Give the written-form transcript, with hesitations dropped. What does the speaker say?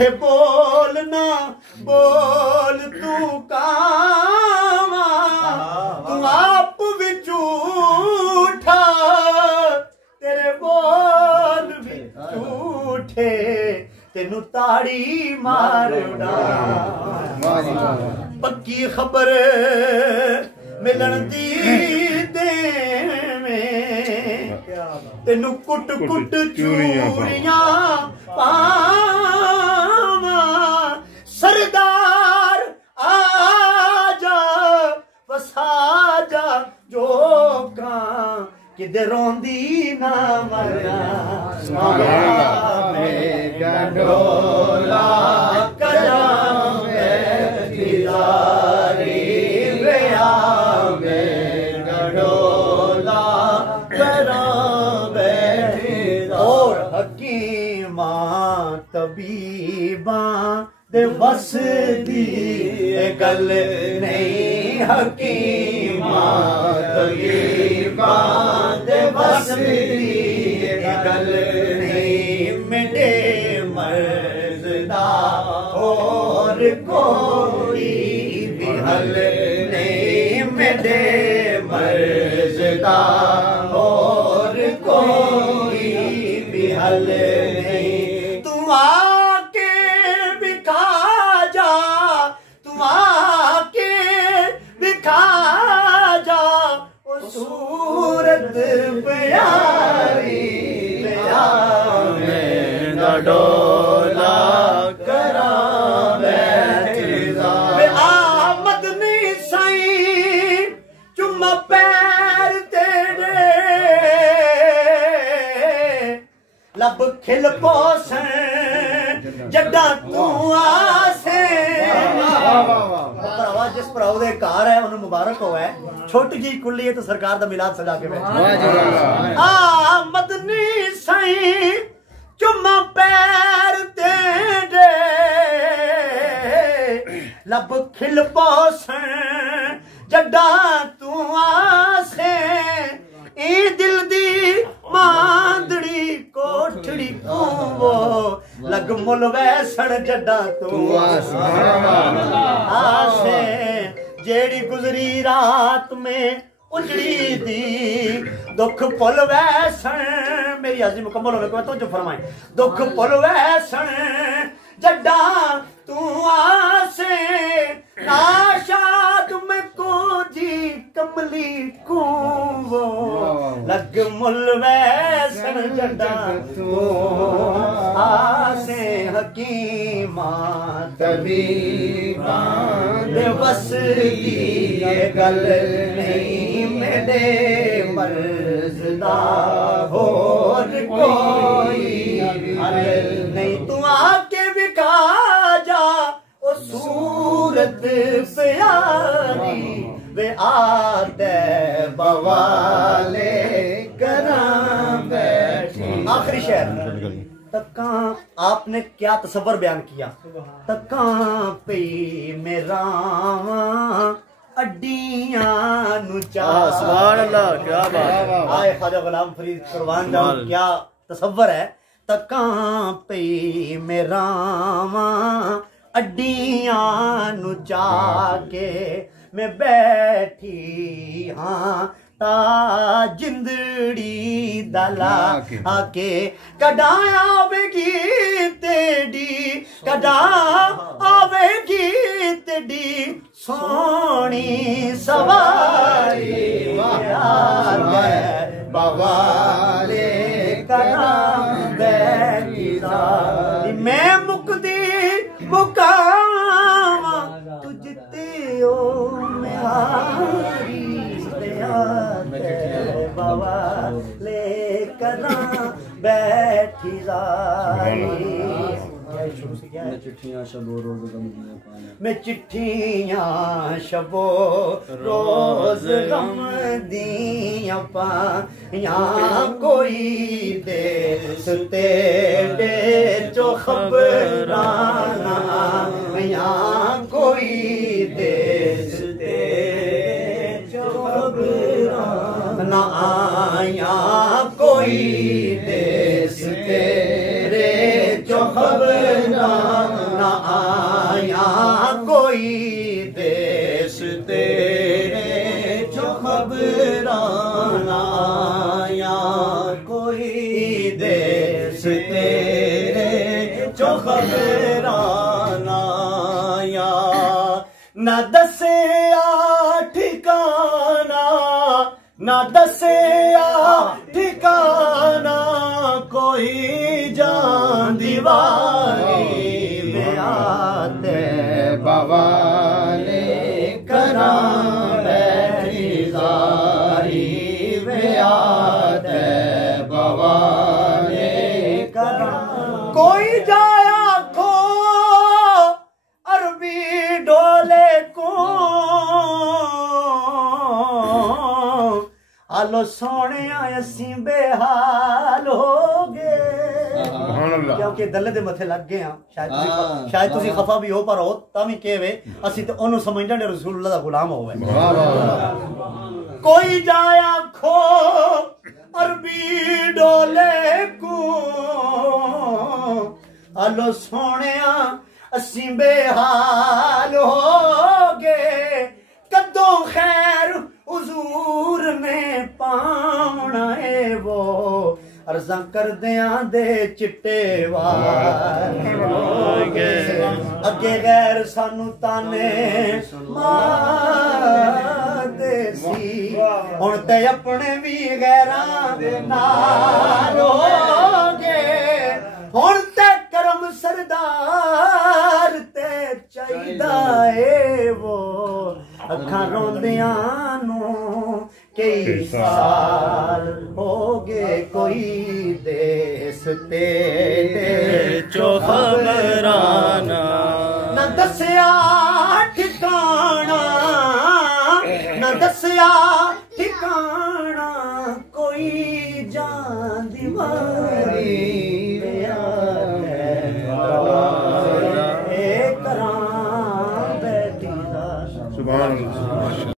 झूठे बोलना बोल तू कावा तू आप भी झूठा तेरे बोल भी झूठे तेनू ताड़ी मारना पक्की खबर मिलन दी तेनू कुट कुट चूरियां पावा सरदार आजा वसा जा जोका किदे रोंदी ना मरा मेरा डोला करा दीदारी गया मेरा डोला करा और हकीमा तबीबा दे बस दी गल नहीं हकीमा तबीबा दे बस दी गल नहीं मेरे मर्ज़दा और कोई भी हल नहीं मेरे मर्ज़दा और कोई भी हल नहीं तू आके बिखा जा तू आके बिखा जा ओ सूरत प्यारी मेरा डोला करा बैठा आमद नहीं सही चुम्मा पैर तेरे लब खिल पोसन जड्डा तू आसे जिस भराओ दे घर है उन्हें मुबारक होवे छोटी जी कुल्ली है तो सरकार दा मिलाद सजा के मदनी सही चुम्मा पैर तेरे लब खिल पोसन जड्डा तू आसे ए दिल दी मांदड़ी कोठड़ी वो लग मुल वैसण जड्डा तू आसे जेड़ी गुजरी रात में उजड़ी दी दुख पुल वैसण मेरी हाजिरी मुकम्मल होवे तो जो फरमाए दुख पुल वैसण जड्डा तू आसे नाशाद में को जी कमली को वो लग मुल वैसन जड्डा तू आसे हकीमा तबीबा दे बस दी गल नहीं मेरे मर्ज़दा और कोई हल नहीं तू आके बिका जा ओ सूरत प्यारी वे आते बवाले करा बैठी आखिरी शेर तका आपने क्या तसव्वुर बयान किया तका पे मेरा अड्डियां नु चा सुभान अल्लाह क्या बात आए ख्वाजा गुलाम फरीद कुर्बान जाऊं क्या तसव्वुर है तका पे मेरा अड्डियां नु जाके मैं बैठी हाँ ता जिंदड़ी दला आके कदा आवेगी तेरी कदा आवेगी तेरी सोनी सवारी बवाले कदा बैठी मैं मुकदी मुकामा तुझते ओ मेरी बाबा ले करा बैठी मैं चिट्ठियां शबो रोज गम दिया पाया कोई देश तेरे जो खबराना यहाँ कोई देश तेरे जो खबराना आया कोई देश तेरे जो खबराना ना दसिया ठिकाना, ना दसिया ठिकाना, कोई जान दीवारी में आते बवाले करा बैठी जारी में आते बवाले करा। कोई जाया खो अरबी डोले को, आलो सोने असी बेहाल हो गए, क्योंकि दले दे मथे लग गए। शायद तुसी खफा भी हो, पर हो तावी कहवे असी तो ओनु समझदा ने रसूलुल्लाह दा गुलाम होवे। कोई जाया खो अरबी डोले को, आलो सोने असी बेहाल हो गए। कदों खैर हुजूर ने पाउना है वो, अर्जा करदियां दे चिट्टे वार अगे गैर सानू ताने मारदे सी, हुण ते अपने भी गैरां दे नाल हो गए। हुण ते करम सरदार ते चाहीदा ए वो, अखां रोंदियां नू कई साल हो गए। कोई देस तेरे चो खबराना, ना दसिया ठिकाना, ना दसिया ठिकाना, कोई जान दीवारी करा बैठी। सुभान अल्लाह।